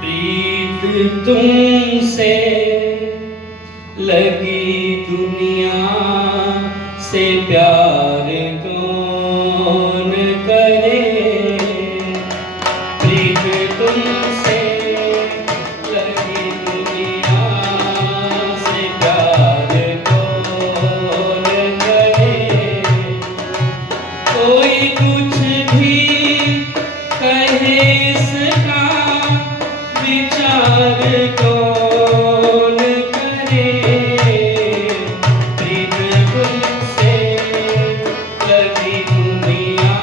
प्रीत तुमसे लगी दुनिया से प्यार कौन करे। प्रीत तुमसे लगी दुनिया से प्यार कौन करे। कोई कुछ भी कहे इसका विचार कौन करे। प्रीत तुमसे लगी दुनिया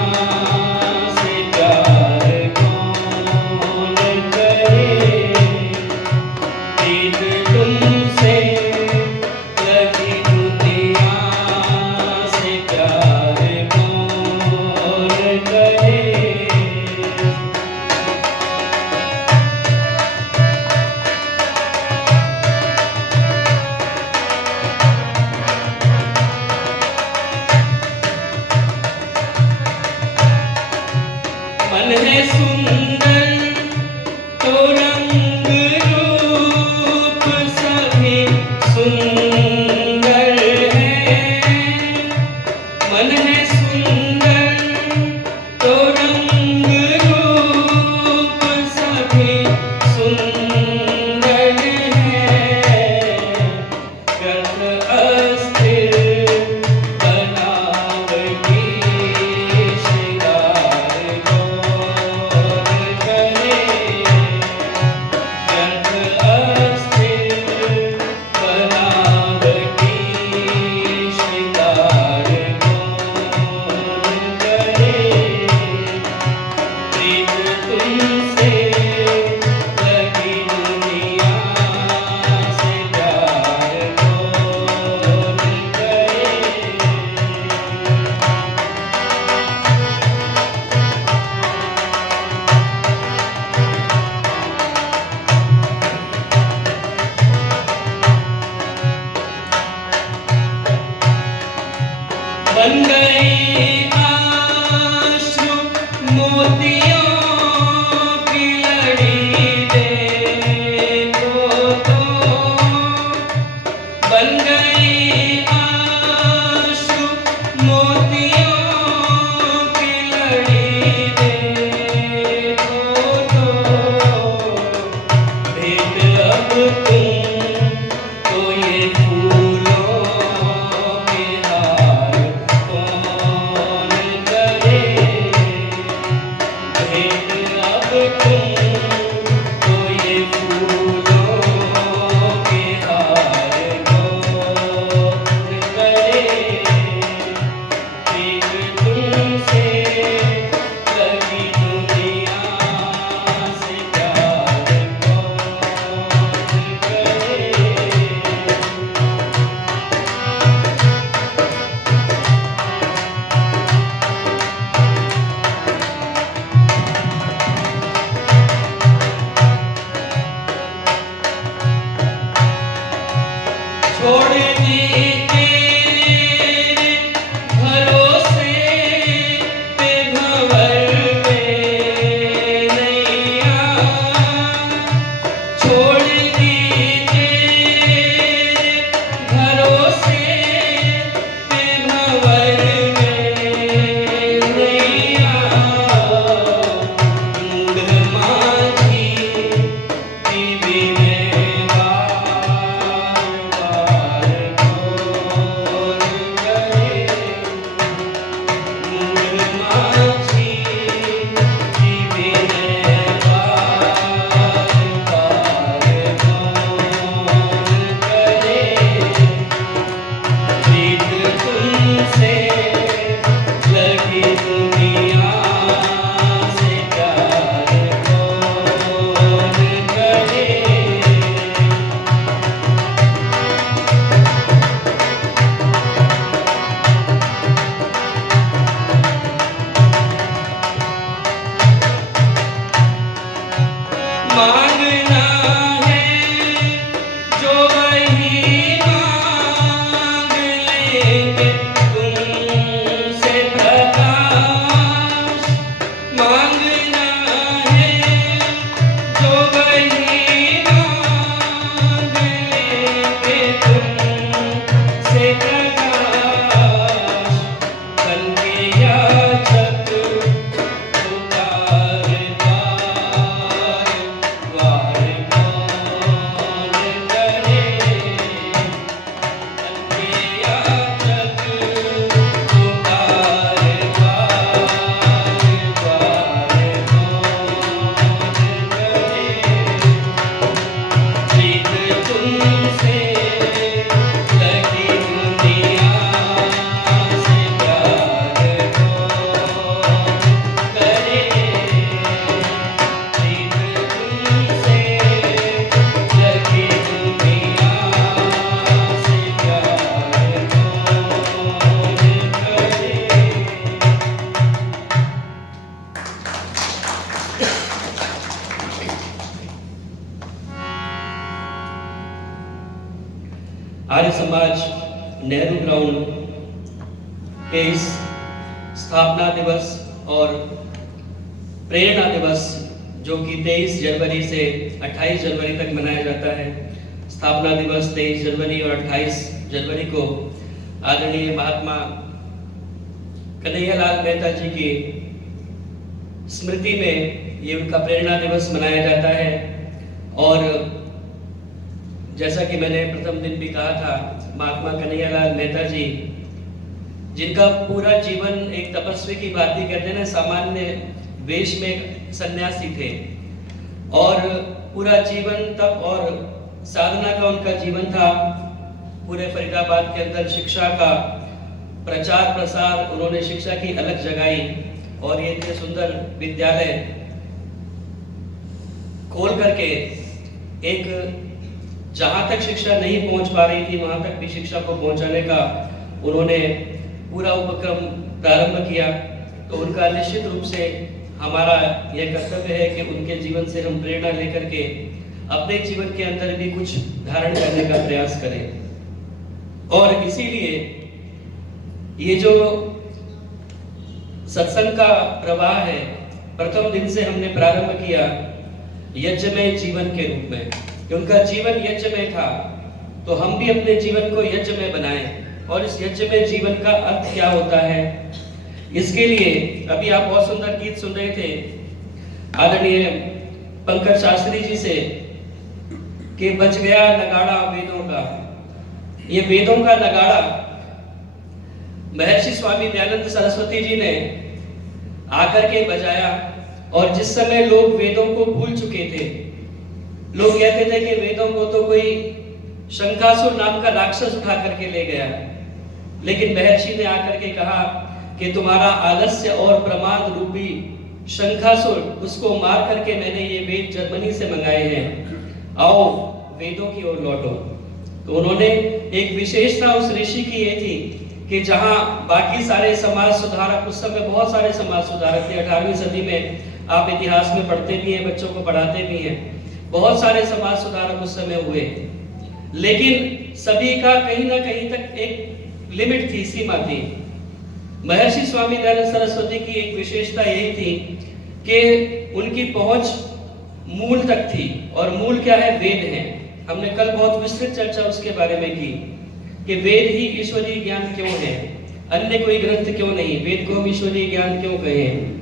से प्यार कौन करे। प्रीत तुमसे लगी दुनिया से प्यार कौन करे। मन है सुंदर तो रंग रूप सभी सुंदर है। मन है सुंदर तो रंग रूप सभी सुंदर है। ग्रंथ अस्थिर बनावटी बन गई आंसू मोतियों की लड़ी देखो तो। बन गई आंसू मोतियों की लड़ी देखो तो। भेंट अब तुम तो ये फूलों के हार कौन करे। भेंट अब तुम तो ये फूलों के हार कौन करे। प्रीत तुमसे लगी दुनिया से प्यार कौन करे। छोड़ दी तेरे भरोसे पे भंवर में नैया। छोड़ दी तेरे भरोसे पे भंवर में नैया। मूढ़ माझी पीवी में बार बार कौन करे। मूढ़ माझी पीवी में बार बार कौन करे। प्रीत तुमसे लगी दुनिया से प्यार कौन करे। मांगना है जो वही मांग लेंगे तुमसे प्रकाश। मांगना है जो वही आर्य समाज नेहरू ग्राउंड के इस स्थापना दिवस और प्रेरणा दिवस जो कि 23 जनवरी से 28 जनवरी तक मनाया जाता है। स्थापना दिवस 23 जनवरी और 28 जनवरी को आदरणीय महात्मा कन्हैयालाल मेहता जी की स्मृति में ये उनका प्रेरणा दिवस मनाया जाता है। और जैसा कि मैंने प्रथम दिन भी कहा था, महात्मा कन्हैयालाल मेहता जी जिनका पूरा जीवन एक तपस्वी की बात ही कहते हैं ना, सामान्य वेश में सन्यासी थे और पूरा जीवन तप और साधना का उनका जीवन था। पूरे फरीदाबाद के अंदर शिक्षा का प्रचार प्रसार, उन्होंने शिक्षा की अलग जगाई और ये इतने सुंदर विद्यालय खोल करके एक जहां तक शिक्षा नहीं पहुंच पा रही थी वहां तक भी शिक्षा को पहुंचाने का उन्होंने पूरा उपक्रम प्रारंभ किया। तो उनका निश्चित रूप से हमारा यह कर्तव्य है कि उनके जीवन से हम प्रेरणा लेकर के अपने जीवन के अंदर भी कुछ धारण करने का प्रयास करें। और इसीलिए ये जो सत्संग का प्रवाह है, प्रथम दिन से हमने प्रारंभ किया यज्ञमय जीवन के रूप में, कि उनका जीवन यज्ञमय था, तो हम भी अपने जीवन को यज्ञमय बनाएं। और इस यज्ञमय जीवन का अर्थ क्या होता है, इसके लिए अभी आप बहुत सुंदर गीत सुन रहे थे आदरणीय पंकज शास्त्री जी से कि बज गया नगाड़ा वेदों का। ये वेदों का नगाड़ा महर्षि स्वामी दयानंद सरस्वती जी ने आकर के बजाया। और जिस समय लोग वेदों को भूल चुके थे, लोग कहते थे कि वेदों को तो कोई शंकासुर नाम का राक्षस उठा करके ले गया, लेकिन महर्षि ने आकर के कहा कि तुम्हारा आलस्य और प्रमाद रूपी शंकासुर, उसको मार करके मैंने ये वेद जर्मनी से मंगाए हैं, आओ वेदों की ओर लौटो। तो उन्होंने एक विशेषता उस ऋषि की ये थी कि जहां बाकी सारे समाज सुधारक, उस समय बहुत सारे समाज सुधारक थे, 18वीं सदी में आप इतिहास में पढ़ते भी हैं, बच्चों को पढ़ाते भी हैं, बहुत सारे समाज सुधारक उस समय हुए, लेकिन सभी का कहीं ना कहीं तक एक लिमिट थी, सीमा थी। महर्षि स्वामी दयानंद सरस्वती की एक विशेषता यही थी कि उनकी पहुंच मूल तक थी, और मूल क्या है, वेद है। हमने कल बहुत विस्तृत चर्चा उसके बारे में की कि वेद ही ईश्वरीय ज्ञान क्यों है, अन्य कोई ग्रंथ क्यों नहीं, वेद को हम ईश्वरीय ज्ञान क्यों कहे हैं।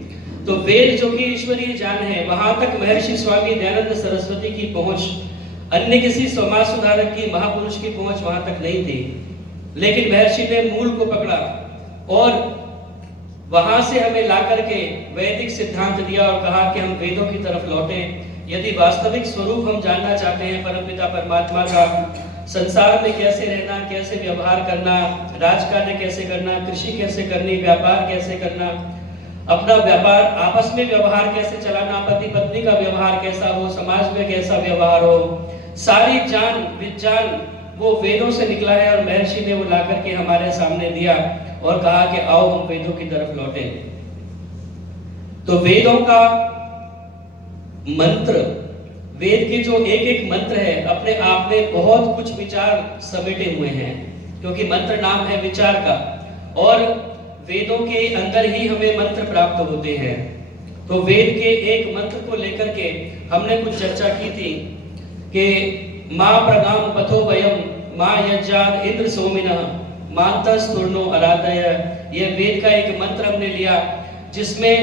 तो वेद जो कि ईश्वरीय ज्ञान है, वहां तक महर्षि स्वामी दयानंद सरस्वती की पहुंच, अन्य किसी समाज सुधारक की, महापुरुष की पहुंच वहां तक नहीं थी। लेकिन महर्षि ने मूल को पकड़ा और वहां से हमें ला करके वैदिक सिद्धांत दिया और कहा कि हम वेदों की तरफ लौटें। यदि वास्तविक स्वरूप हम जानना चाहते हैं परमपिता परमात्मा का, संसार में कैसे रहना, कैसे व्यवहार करना, राजकार्य कैसे करना, कृषि कैसे करनी, व्यापार कैसे करना, अपना व्यापार, आपस में व्यवहार कैसे चलाना, पति पत्नी का व्यवहार कैसा हो, समाज में कैसा व्यवहार हो, सारी जान विज्ञान वो वेदों से निकला है। और महर्षि ने वो ला करके हमारे सामने दिया और कहा कि आओ हम वेदों की तरफ लौटें। तो वेदों का मंत्र, वेद के जो एक एक मंत्र है, अपने आप में बहुत कुछ विचार समेटे हुए हैं, क्योंकि मंत्र नाम है विचार का, और वेदों के अंदर ही हमें मंत्र प्राप्त होते हैं। तो वेद के एक मंत्र को लेकर के हमने कुछ चर्चा की थी कि मां प्रगाम पथो वयम मां यज्जात इंद्र सोमिनः मांतस्तुर्णो आराधय। यह वेद का एक मंत्र हमने लिया जिसमें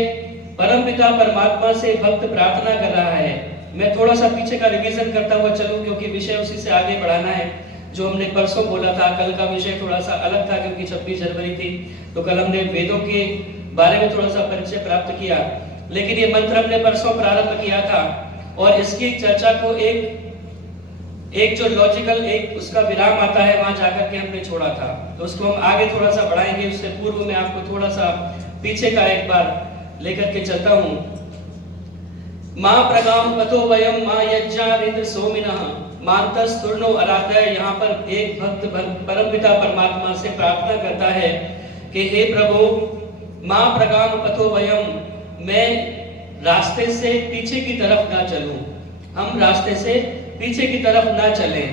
परमपिता परमात्मा से भक्त प्रार्थना कर रहा है। मैं थोड़ा सा पीछे का रिवीजन करता हुआ चलूं, क्योंकि विषय उसी से आगे बढ़ाना है। जो हमने परसों बोला था, कल का विषय थोड़ा सा अलग था क्योंकि 26 जनवरी थी, तो कल हमने वेदों के बारे में थोड़ा सा परिचय प्राप्त किया, लेकिन ये मंत्र हमने परसों प्रारंभ किया था और इसकी चर्चा को एक जो लॉजिकल एक उसका विराम आता है वहां जाकर के हमने छोड़ा था, तो उसको हम आगे थोड़ा सा बढ़ाएंगे। उससे पूर्व में आपको थोड़ा सा पीछे का एक बार लेकर के चलता हूं। मां प्रगाम पतो वयम मां यज्ञान इंद्र सोमिनः मांतस्तुर्णो आराधय। यहाँ पर एक भक्त परमपिता परमात्मा से प्रार्थना करता है कि हे प्रभु, मां प्रगाम पतो वयम, मैं रास्ते से पीछे की तरफ ना चलूं, हम रास्ते से पीछे की तरफ ना चलें।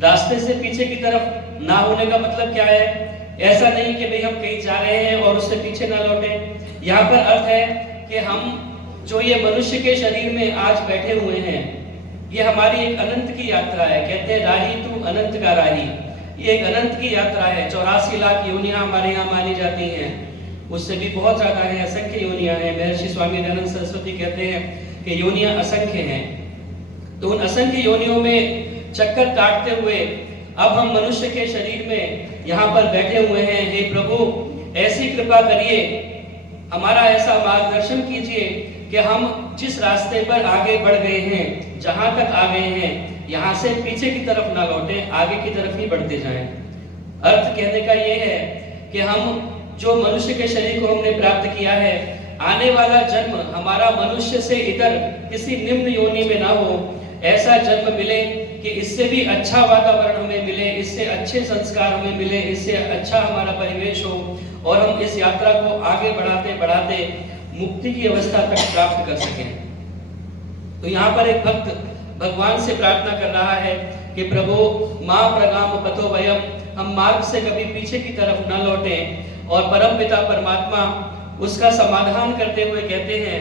रास्ते से पीछे की तरफ ना होने का मतलब क्या है? ऐसा नहीं कि भाई हम कहीं जा रहे हैं और उससे पीछे ना लौटे। यहाँ पर अर्थ है कि हम जो ये मनुष्य के शरीर में आज बैठे हुए हैं, ये हमारी एक अनंत की यात्रा है। कहते हैं राही तू अनंत का राही, ये एक अनंत की यात्रा है। 84 लाख योनियां हमारे यहाँ मानी जाती हैं, उससे भी बहुत ज्यादा है, असंख्य योनियां हैं। महर्षि स्वामी दयानंद सरस्वती कहते हैं कि योनियां असंख्य हैं। तो उन असंख्य योनियों में चक्कर काटते हुए अब हम मनुष्य के शरीर में यहाँ पर बैठे हुए हैं। हे प्रभु, ऐसी कृपा करिए, हमारा ऐसा मार्गदर्शन कीजिए कि हम जिस रास्ते पर आगे बढ़ गए हैं, जहां तक आ गए हैं, यहाँ से पीछे की तरफ ना लौटे, आगे की तरफ ही बढ़ते जाएं। अर्थ कहने का ये है कि हम जो मनुष्य के शरीर को हमने प्राप्त किया है, आने वाला जन्म हमारा मनुष्य से इतर किसी निम्न योनि में ना हो, ऐसा जन्म मिले कि इससे भी अच्छा वातावरण हमें मिले, इससे अच्छे संस्कार हमें मिले, इससे अच्छा हमारा परिवेश हो और हम इस यात्रा को आगे बढ़ाते बढ़ाते मुक्ति की अवस्था तक प्राप्त कर सकें। तो यहाँ पर एक भक्त भगवान से प्रार्थना कर रहा है कि प्रभु मां प्रगाम पतो वयम, हम मार्ग से कभी पीछे की तरफ न लौटें। और परमपिता परमात्मा उसका समाधान करते हुए कहते हैं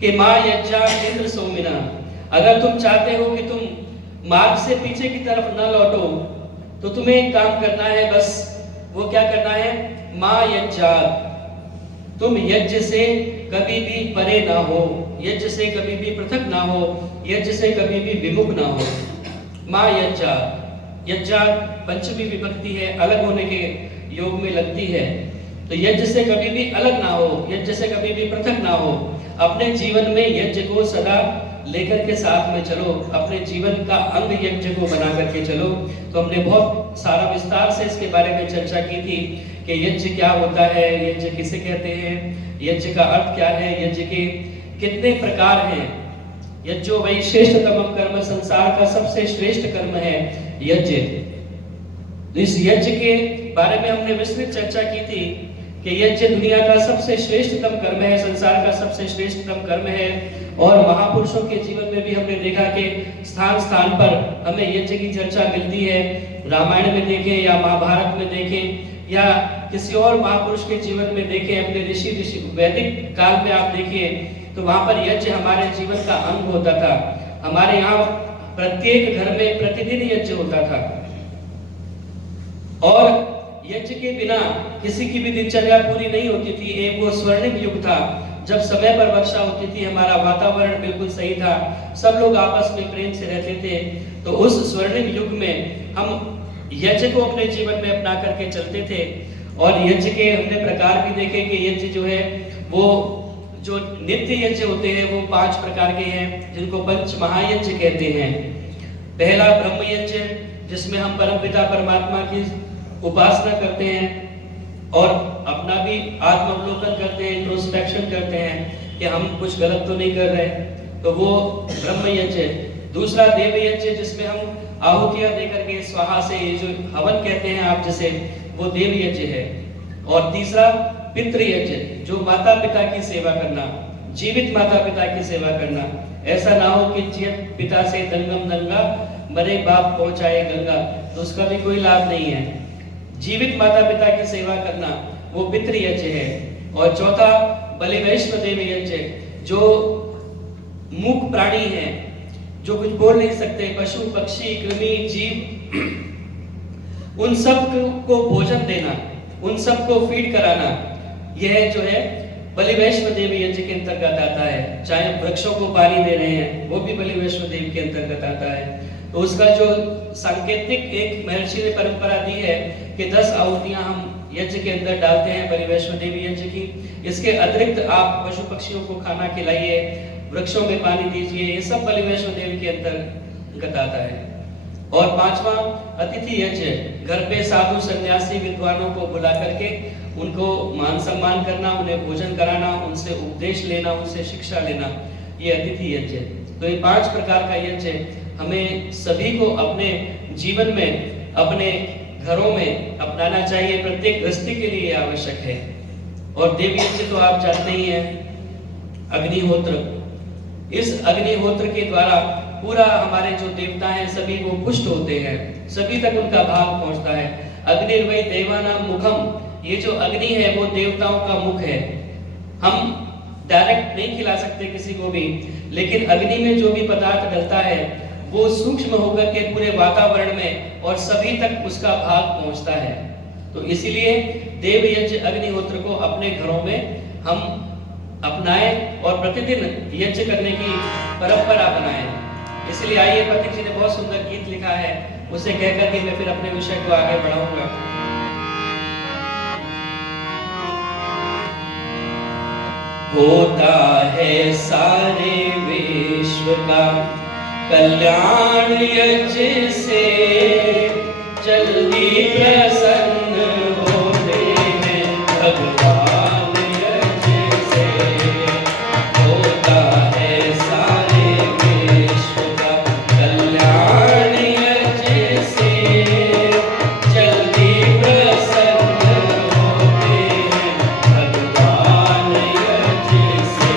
कि मां यज्ञा इंद्र सोमिना, अगर तुम चाहते हो कि तुम मार्ग से पीछे की तरफ न लौटो तो तुम्हें एक काम करना है, बस वो क्या करना है? मां यज्ञा, तुम यज्ञ से कभी भी परे ना हो, यज्ञ से कभी भी पृथक ना हो, यज्ञ से कभी भी विमुख ना हो। मां यज्ञा, यज्ञा पंचमी विभक्ति है, अलग होने के योग में लगती है। तो यज्ञ से कभी भी अलग ना हो, यज्ञ से कभी भी पृथक ना हो। अपने जीवन में यज्ञ को सदा लेकर के साथ में चलो, अपने जीवन का अंग यज्ञ को बना करके चलो। तो हमने बहुत सारा विस्तार से इसके बारे में चर्चा की थी कि यज्ञ क्या होता है, यज्ञ किसे कहते हैं, यज्ञ का अर्थ क्या है, यज्ञ के कितने प्रकार हैं। यज्ञो वही श्रेष्ठतम कर्म, संसार का सबसे श्रेष्ठ कर्म है यज्ञ। इस यज्ञ के बारे में हमने विस्तृत चर्चा की थी कि यज्ञ दुनिया का सबसे श्रेष्ठतम कर्म है, संसार का सबसे श्रेष्ठतम कर्म है। और महापुरुषों के जीवन में भी हमने देखा कि स्थान स्थान पर हमें यज्ञ की चर्चा मिलती है। रामायण में देखें या महाभारत में देखें या किसी और महापुरुष के जीवन में देखें, अपने ऋषि वैदिक काल में आप देखिए तो वहां पर यज्ञ हमारे जीवन का अंग होता था। हमारे यहाँ प्रत्येक घर में प्रतिदिन यज्ञ होता था और यज्ञ के बिना किसी की भी दिनचर्या पूरी नहीं होती थी। एक वो स्वर्णिम युग था जब समय पर वर्षा होती थी, हमारा वातावरण बिल्कुल सही था, सब लोग आपस में प्रेम से रहते थे। तो उस स्वर्णिम युग में हम यज्ञ को अपने जीवन में अपना करके चलते थे। और यज्ञ के हमने प्रकार भी देखे कि यज्ञ जो है वो जो नित्य यज्ञ होते हैं वो 5 प्रकार के हैं, जिनको पंच महायज्ञ कहते हैं। पहला ब्रह्म यज्ञ, जिसमें हम परमपिता परमात्मा की उपासना करते हैं और अपना भी आत्मावलोकन करते हैं, इंट्रोस्पेक्शन करते हैं कि हम कुछ गलत तो नहीं कर रहे, तो वो ब्रह्म यज्ञ। दूसरा देव यज्ञ, जिसमें हम आहुतियां देकर के स्वाहा से ये जो हवन कहते हैं आप जिसे, वो देव यज्ञ है। और तीसरा पितृ यज्ञ, जो माता पिता की सेवा करना, जीवित माता पिता की सेवा करना। ऐसा ना हो कि जीवित पिता से दंगम दंगा, मरे बाप पहुंचाए गंगा, तो उसका भी कोई लाभ नहीं है। जीवित माता पिता की सेवा करना वो पितृ यज्ञ है। और चौथा बलि वैष्णदेव यज्ञ, जो मूक प्राणी हैं, जो कुछ बोल नहीं सकते, पशु पक्षी कृमि जीव, उन सब को भोजन देना, उन सब को फीड कराना, यह जो है बलि वैष्णदेव यज्ञ के अंतर्गत आता है। चाहे वृक्षों को पानी दे रहे हैं, वो भी बलि वैष्णदेव के अंतर्गत आता है। तो उसका जो सांकेतिक एक महर्षि ने परंपरा दी है कि 10 आहुतियां हम यज्ञ के अंदर डालते हैं बलि वैष्णदेव यज्ञ की। इसके अतिरिक्त आप पशु पक्षियों को खाना खिलाइए, वृक्षों में पानी दीजिए, ये सब बलि वैष्णदेव के अंतर्गत आता है। और 5वां अतिथि यज्ञ, घर पे साधु सन्यासी विद्वानों को बुला करके उनको मान सम्मान करना, उन्हें भोजन कराना, उनसे उपदेश लेना, उनसे शिक्षा लेना, ये अतिथि यज्ञ। तो ये 5 प्रकार का यज्ञ हमें सभी को अपने जीवन में, अपने घरों में अपनाना चाहिए। प्रत्येक गृहस्थी के लिए आवश्यक है। और देव यज्ञ तो आप जानते ही हैं, अग्निहोत्र। इस अग्निहोत्र के द्वारा पूरा हमारे जो देवता हैं सभी वो पुष्ट होते हैं, सभी तक उनका भाग पहुंचता है। अग्निर्वै देवानां मुखम, ये जो अग्नि है वो देवताओं का मुख है। हम डायरेक्ट नहीं खिला सकते किसी को भी, लेकिन अग्नि में जो भी पदार्थ डलता है वो सूक्ष्म होकर के पूरे वातावरण में और सभी तक उसका भाग पहुंचता है। तो इसीलिए देव यज्ञ अग्निहोत्र को अपने घरों में हम अपनाएं और प्रतिदिन यज्ञ करने की परंपरा बनाएं। इसलिए आइए, प्रतीक जी ने बहुत सुंदर गीत लिखा है, उसे कहकर के मैं फिर अपने विषय को आगे बढ़ाऊंगा। होता है सारे विश्व का कल्याण यज्ञ से, जल्दी प्रसन्न होते हैं भगवान यज्ञ से। होता है सारे विश्व का कल्याण यज्ञ से, जल्दी प्रसन्न होते हैं भगवान यज्ञ से।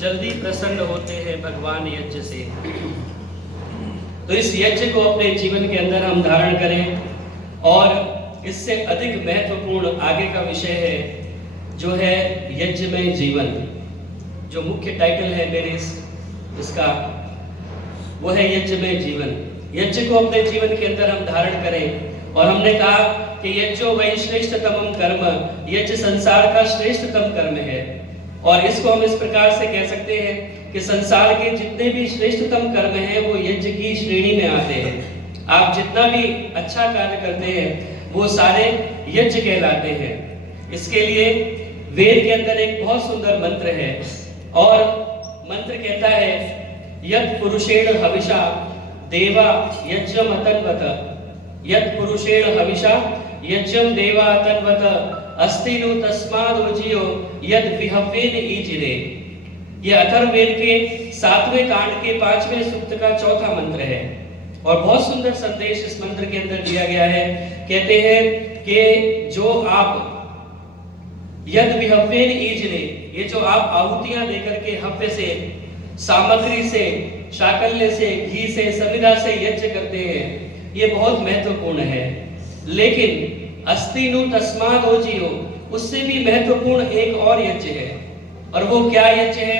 जल्दी प्रसन्न होते हैं भगवान यज्ञ से। तो इस यज्ञ को अपने जीवन के अंदर हम धारण करें। और इससे अधिक महत्वपूर्ण आगे का विषय है जो है यज्ञमय जीवन। जो मुख्य टाइटल है मेरे इसका वो है यज्ञमय जीवन। यज्ञ को अपने जीवन के अंदर हम धारण करें। और हमने कहा कि यज्ञो वही श्रेष्ठतम कर्म, यज्ञ संसार का श्रेष्ठतम कर्म है। और इसको हम इस प्रकार से कह सकते हैं कि संसार के जितने भी श्रेष्ठतम कर्म हैं वो यज्ञ की श्रेणी में आते हैं। आप जितना भी अच्छा कार्य करते हैं वो सारे यज्ञ कहलाते हैं। इसके लिए वेद के अंदर एक बहुत सुंदर मंत्र है और मंत्र कहता है यत् पुरुषेण हविषा देवा यज्ञम अतन्वत, यत् पुरुषेण हविषा यज्ञम देवा अतन्वत अस्ति नु तस्मादोजियो यद विहव्येन ईजिरे। ये अथर्ववेद के 7वें कांड के 5वें सूक्त का चौथा मंत्र है और बहुत सुंदर संदेश इस मंत्र के अंदर दिया गया है। कहते हैं कि जो आप यद विहव्येन ईजिरे, ये जो आप आहुतियां देकर के हव्य से, सामग्री से, शाकल्य से, घी से, समिधा से यज्ञ करते हैं, ये बहुत महत्वपूर्ण है। लेकिन अस्तिनु तस्मादोजियो, उससे भी महत्वपूर्ण एक और यज्ञ है। और वो क्या यज्ञ है?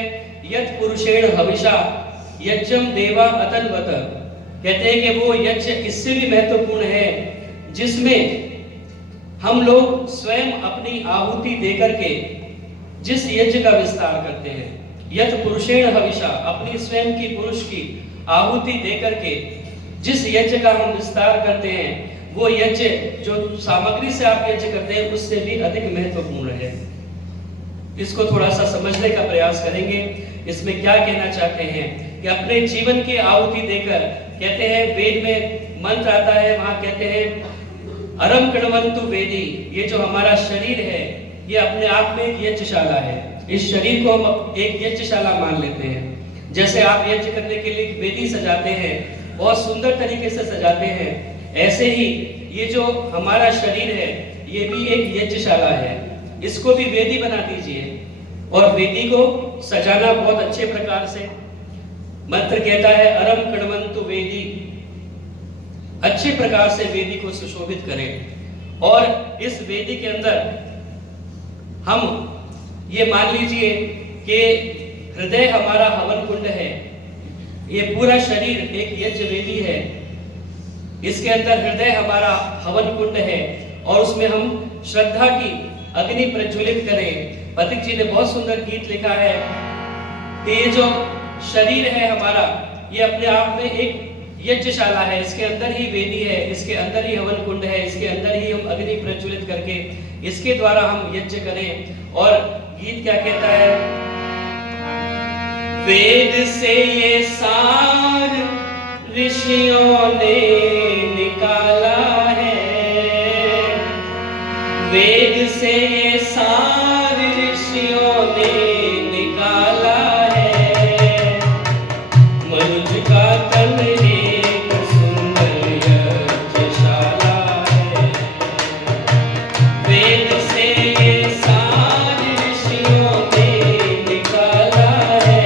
यत् पुरुषेण हविषा यज्ञम देवा अतन्वत। कहते हैं कि वो यज्ञ इससे भी महत्वपूर्ण है जिसमें हम लोग स्वयं अपनी आहुति देकर के जिस यज्ञ का विस्तार करते हैं। यत् पुरुषेण हविषा, अपनी स्वयं की पुरुष की आहुति देकर के जिस यज्ञ का हम विस्तार करते हैं वो यज्ञ जो सामग्री से आप यज्ञ करते हैं उससे भी अधिक महत्वपूर्ण है। इसको थोड़ा सा समझने का प्रयास करेंगे। इसमें क्या कहना चाहते हैं कि अपने जीवन की आहुति देकर, कहते हैं वेद में मंत्र आता है, वहां कहते हैं अरम कृण्वन्तु वेदी, ये जो हमारा शरीर है ये अपने आप में एक यज्ञशाला है। इस शरीर को हम एक यज्ञशाला मान लेते हैं। जैसे आप यज्ञ करने के लिए वेदी सजाते हैं, बहुत सुंदर तरीके से सजाते हैं, ऐसे ही ये जो हमारा शरीर है ये भी एक यज्ञशाला है। इसको भी वेदी बना दीजिए और वेदी को सजाना बहुत अच्छे प्रकार से। मंत्र कहता है अरम कृण्वन्तु वेदी, अच्छे प्रकार से वेदी को सुशोभित करें। और इस वेदी के अंदर हम ये मान लीजिए कि हृदय हमारा हवन कुंड है, ये पूरा शरीर एक यज्ञ वेदी है। इसके अंदर हृदय हमारा हवन कुंड है और उसमें हम श्रद्धा की अग्नि प्रज्वलित करें। पथिक जी ने बहुत सुंदर गीत लिखा है कि ये जो शरीर है हमारा ये अपने आप में एक यज्ञशाला है, इसके अंदर ही वेदी है, इसके अंदर ही हवन कुंड है, इसके अंदर ही हम अग्नि प्रज्वलित करके इसके द्वारा हम यज्ञ करें। और गीत क्या कहता है? वेद से ये सार ऋषियों ने निकाला है, वेद से ये सार ऋषियों ने निकाला है। मनुज का तन एक सुंदर यज्ञशाला है, वेद से ये सार ऋषियों ने निकाला है।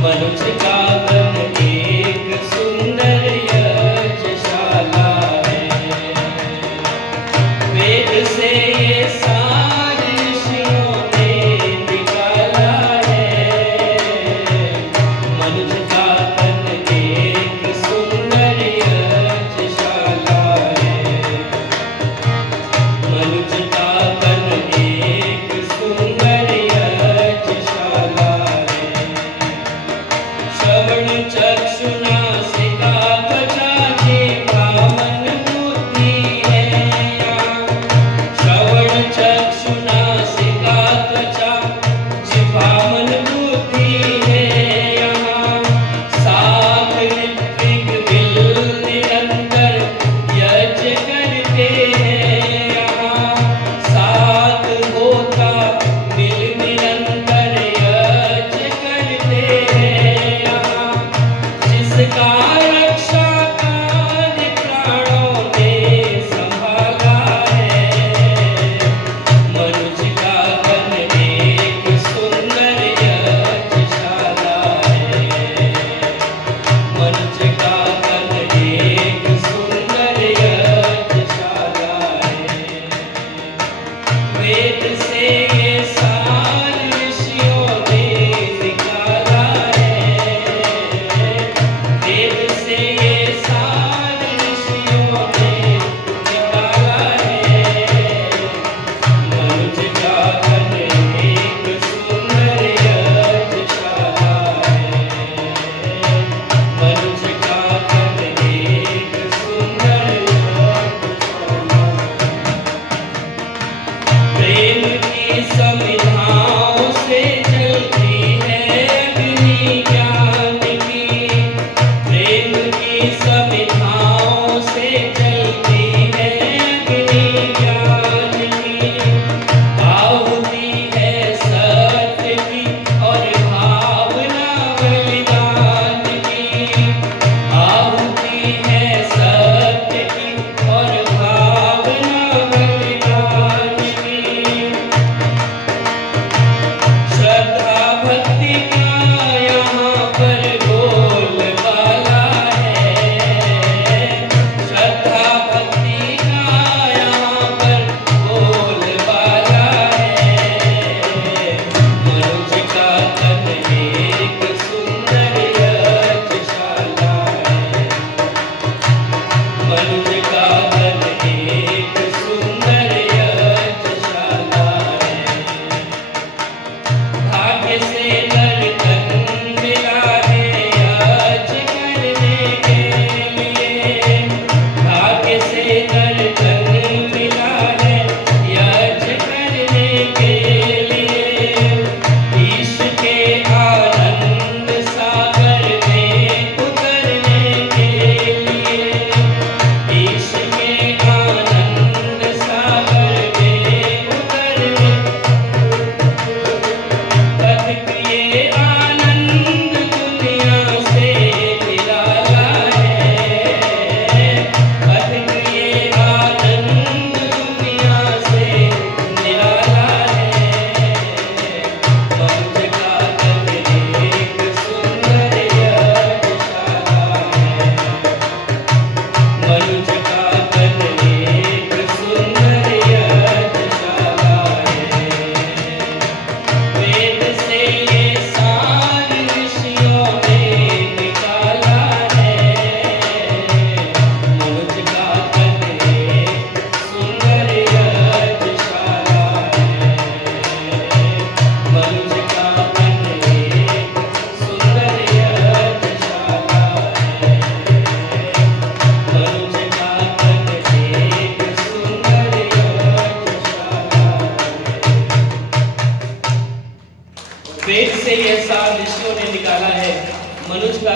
मनुज का तन एक सुंदर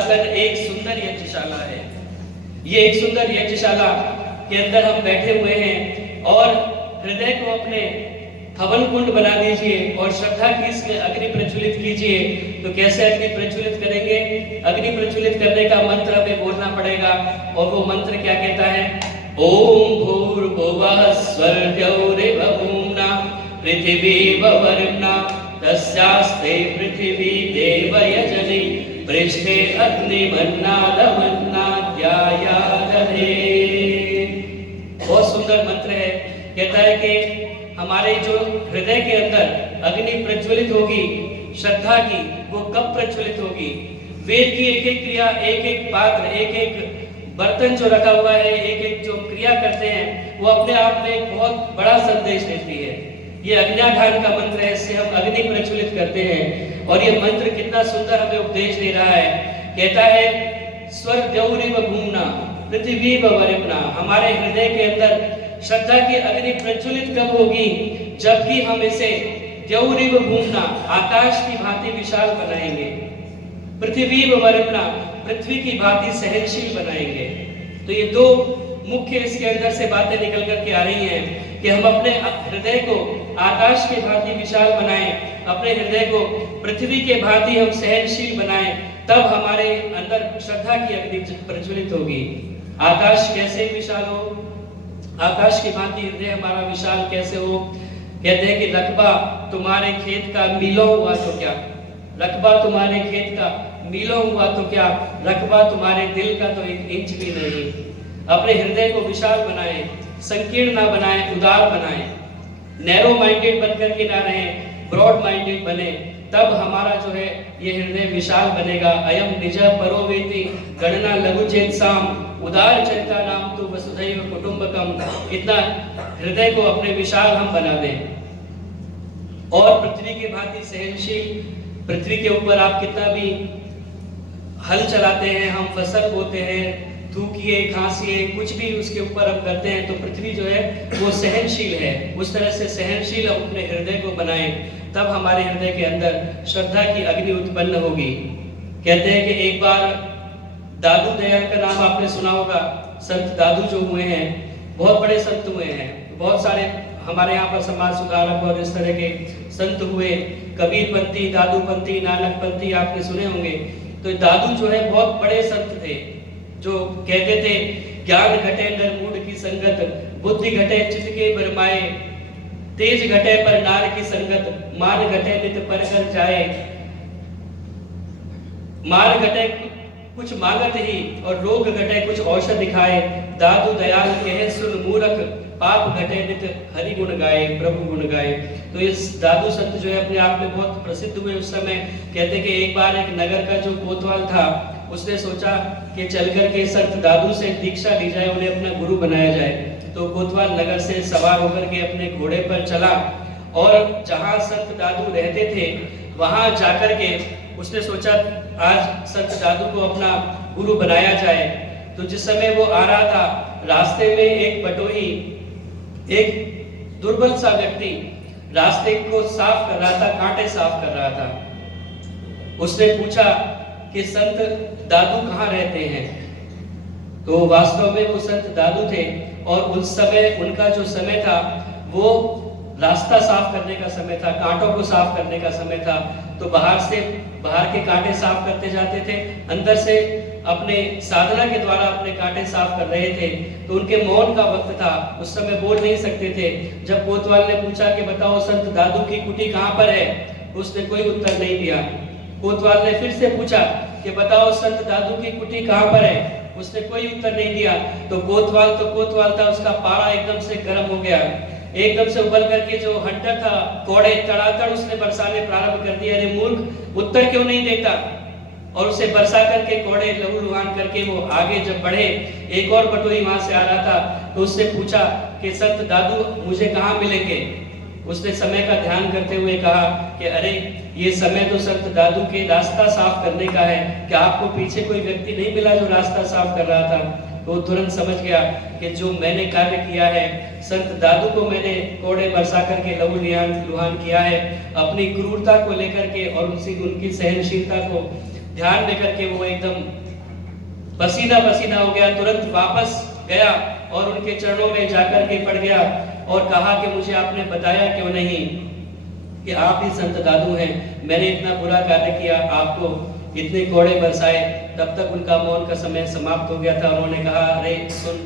आसन एक सुंदर यज्ञशाला है। ये एक सुंदर यज्ञशाला के अंदर हम बैठे हुए हैं और हृदय को अपने हवन कुंड बना दीजिए और श्रद्धा की इसमें अग्नि प्रज्वलित कीजिए। तो कैसे अग्नि प्रज्वलित करेंगे? अग्नि प्रज्वलित करने का मंत्र हमें बोलना पड़ेगा और वो मंत्र क्या कहता है? ओम भूर्भुवः स्वर्गौरिवभूम्ना पृथिवीववर्म्ना तस्यास्ते पृथिवी देवयजनि पृष्ठे अग्निमन्नादमन्नाद्यायादधे। बहुत सुंदर मंत्र है। कहता है कि हमारे जो हृदय के अंदर अग्नि प्रज्वलित होगी श्रद्धा की, वो कब प्रज्वलित होगी? वेद की एक एक क्रिया, एक एक पात्र, एक एक बर्तन जो रखा हुआ है, एक एक जो क्रिया करते हैं, वो अपने आप में एक बहुत बड़ा संदेश देती है। ये अग्न्याधान का मंत्र है, इससे हम अग्नि प्रज्वलित करते हैं। और ये मंत्र कितना सुंदर हमें उपदेश दे रहा है। कहता है स्वर्गौरिव भूम्ना पृथ्वीव वरिम्ना। हमारे हृदय के अंदर श्रद्धा की अग्नि प्रज्वलित कब होगी? जबकि हम इसे द्यौरिव भूम्ना आकाश की भांति विशाल बनाएंगे, पृथ्वीव वरिम्ना पृथ्वी की भांति सहनशील बनाएंगे। तो ये दो मुख्य इसके अंदर से बातें निकल करके आ रही हैं कि हम अपने हृदय को आकाश के भांति विशाल बनाएं, अपने हृदय को पृथ्वी के भांति हम सहनशील बनाएं, तब हमारे अंदर श्रद्धा की अग्नि प्रज्वलित होगी। आकाश कैसे विशाल हो? आकाश की भांति हृदय हमारा विशाल कैसे हो? कहते हैं कि रकबा तुम्हारे खेत का मीलों हुआ तो क्या, रकबा तुम्हारे खेत का मीलों हुआ तो क्या, रकबा तुम्हारे दिल का तो एक इंच भी नहीं। अपने हृदय को विशाल बनाएं, संकीर्ण ना बनाएं, उदार बनाएं, नैरो माइंडेड बनकर के ना रहें, ब्रॉड माइंडेड बने। तब हमारा जो है ये हृदय विशाल बनेगा। अयम निज परोवेति गणना लघु चेत साम उदार चरिता नाम तो वसुधैव कुटुंबकम। इतना हृदय को अपने विशाल हम बना दें। और पृथ्वी के भांति सहनशील, पृथ्वी के ऊपर आप कितना भी हल चलाते हैं, हम फसल बोते हैं, थूकिए खांसिए कुछ भी उसके ऊपर हम करते हैं, तो पृथ्वी जो है वो सहनशील है। उस तरह से सहनशील हम अपने हृदय को बनाएं, तब हमारे हृदय के अंदर श्रद्धा की अग्नि उत्पन्न होगी। कहते हैं कि एक बार दादू दयाल का नाम आपने सुना होगा। संत दादू जो हुए हैं, बहुत बड़े संत हुए हैं। बहुत सारे हमारे यहाँ पर समाज सुधारक और इस तरह के संत हुए, कबीरपंथी, दादूपंथी, नानकपंथी आपने सुने होंगे। तो दादू जो है बहुत बड़े संत थे, जो कहते थे ज्ञान घटे नर मूड की संगत, बुद्धि घटे चित्त के बरमाए, तेज घटे पर नार की संगत, मान घटे नित पर कर जाए। मान घटे कुछ मांगत ही और रोग घटे कुछ औषध दिखाए, दादू दयाल कहे सुन मूरख, पाप घटे नित हरि गुण गाए, प्रभु गुण गाए। तो इस दादू संत जो है अपने आप में बहुत प्रसिद्ध हुए उस समय। कहते कि एक बार एक नगर का जो कोतवाल था, उसने सोचा कि चल करके संत दादू से दीक्षा ली जाए, उन्हें अपना गुरु बनाया जाए। तो कोतवाल नगर से सवार होकर के अपने घोड़े पर चला और जहां संत दादू रहते थे वहां जाकर के उसने सोचा आज संत दादू को अपना गुरु बनाया जाए। तो जिस समय वो आ रहा था, रास्ते में एक बटोही, एक दुर्बल सा व्यक्ति रास्ते को साफ कर रहा था, कांटे साफ कर रहा था। उसने पूछा कि संत दादू कहाँ रहते हैं? तो वास्तव में वो संत दादू थे और उस समय उनका जो समय था वो रास्ता साफ करने का समय था, कांटों को साफ करने का समय था। तो बाहर के कांटे साफ करते जाते थे, अंदर से अपने साधना के द्वारा अपने कांटे साफ कर रहे थे। तो उनके मौन का वक्त था, उस समय बोल नहीं सकते थे। जब कोतवाल ने पूछा कि बताओ संत दादू की कुटी कहाँ पर है, उसने कोई उत्तर नहीं दिया। कोतवाल ने फिर से पूछा कि बताओ संत दादू की कुटी कहाँ पर है, उसने कोई उत्तर नहीं दिया। तो कोतवाल था, उसका पारा एकदम से गर्म हो गया, एकदम से उबल करके जो हंटर था कोड़े तड़ातड़ उसने बरसाने प्रारंभ कर दिया। अरे मूर्ख, उत्तर क्यों नहीं देता? और उसे बरसा करके कोड़े लहूलुहान करके वो आगे जब बढ़े, एक और बटोही वहां से आ रहा था, तो उससे पूछा कि संत दादू मुझे कहाँ मिलेंगे? उसने समय का ध्यान करते हुए कहा कि अरे ये समय तो संत दादू के रास्ता साफ करने का है, क्या आपको पीछे कोई व्यक्ति नहीं मिला जो रास्ता साफ कर रहा था? तो तुरंत समझ गया कि जो मैंने कार्य किया है, संत दादू को मैंने कोड़े बरसा करके लहूलुहान किया है, अपनी क्रूरता को लेकर के और उनकी सहनशीलता को ध्यान में करके वो एकदम पसीना पसीना हो गया, तुरंत वापस गया और उनके चरणों में जाकर के पड़ गया और कहा कि मुझे आपने बताया क्यों नहीं कि आप ही संत दादू हैं, मैंने इतना बुरा कार्य किया, आपको इतने कोड़े बरसाए। तब तक उनका मौन का समय समाप्त हो गया था। उन्होंने कहा, अरे सुन,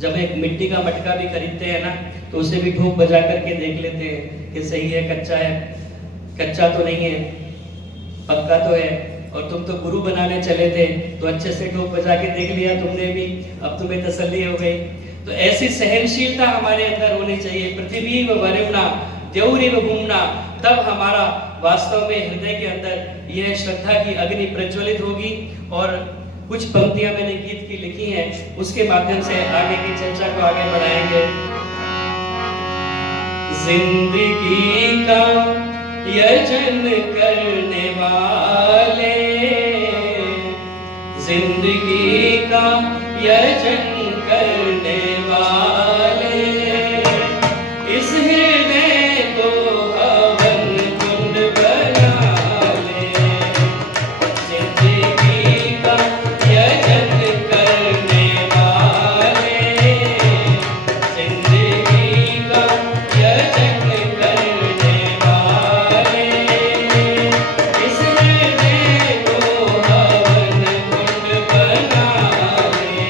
जब एक मिट्टी का मटका भी खरीदते हैं ना, तो उसे भी ठोक बजा करके देख लेते हैं कि सही है, कच्चा तो नहीं है, पक्का तो है। और तुम तो गुरु बनाने चले थे, तो अच्छे से ठोक बजा के देख लिया तुमने भी, अब तुम्हें तसल्ली हो गई। तो ऐसी सहनशीलता हमारे अंदर होनी चाहिए। पृथ्वी व वरुणा देवरी व भूमना, तब हमारा वास्तव में हृदय के अंदर यह श्रद्धा की अग्नि प्रज्वलित होगी। और कुछ पंक्तियां मैंने गीत की लिखी हैं, उसके माध्यम से आगे की चर्चा को आगे बढ़ाएंगे। जिंदगी का यजन करने वाले, जिंदगी का यजन करने वाले, इस हृदय को हवन कुंड बना ले। जिंदगी का यजन करने वाले, जिंदगी का यजन करने वाले, इस हृदय को हवन कुंड बना ले।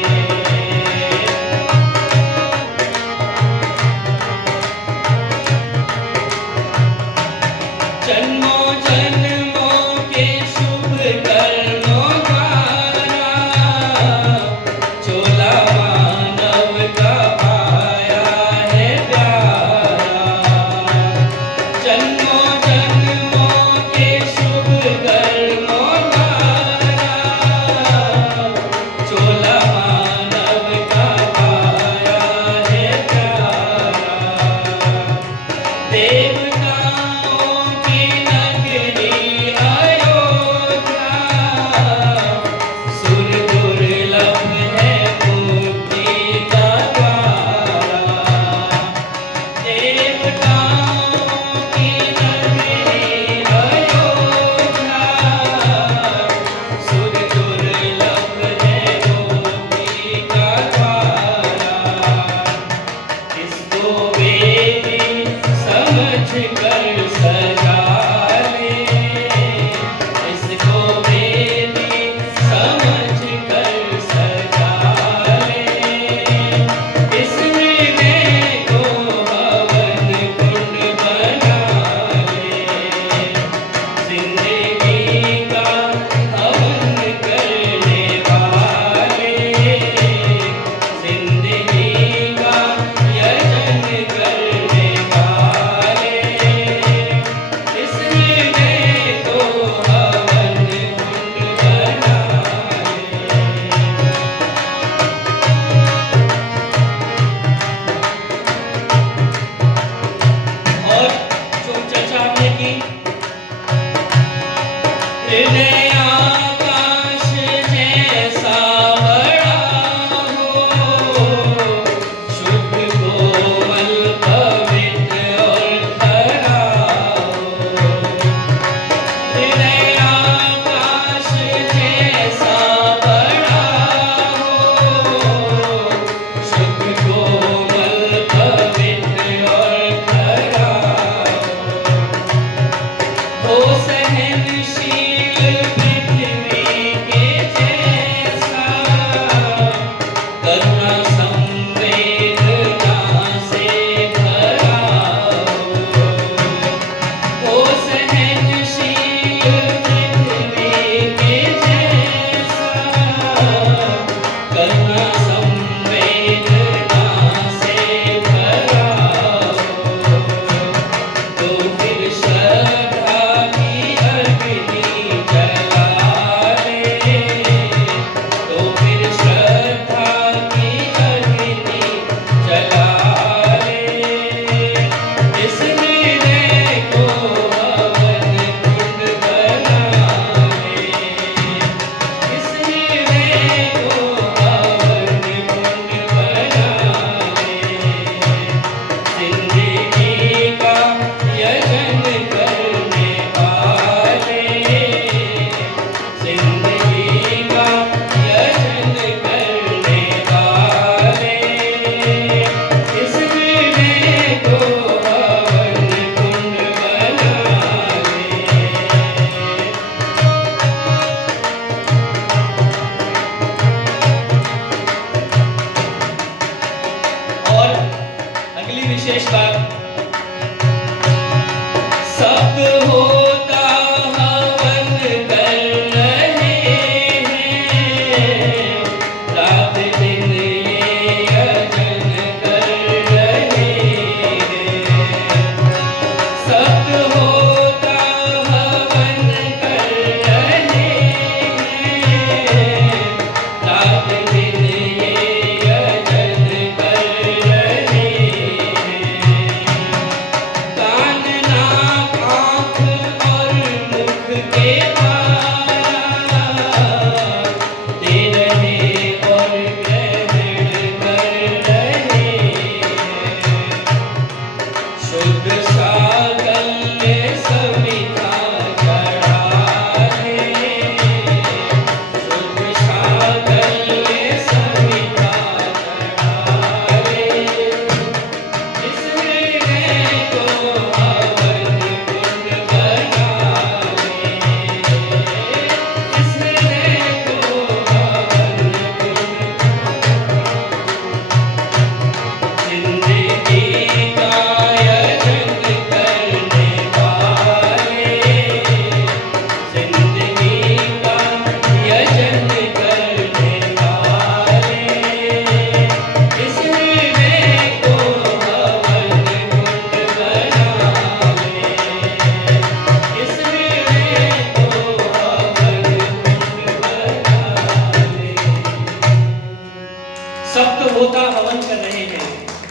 होता हवन कर रहे हैं,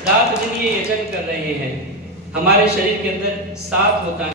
रात दिन ये यजन कर रहे हैं। हमारे शरीर के अंदर 7 होता है।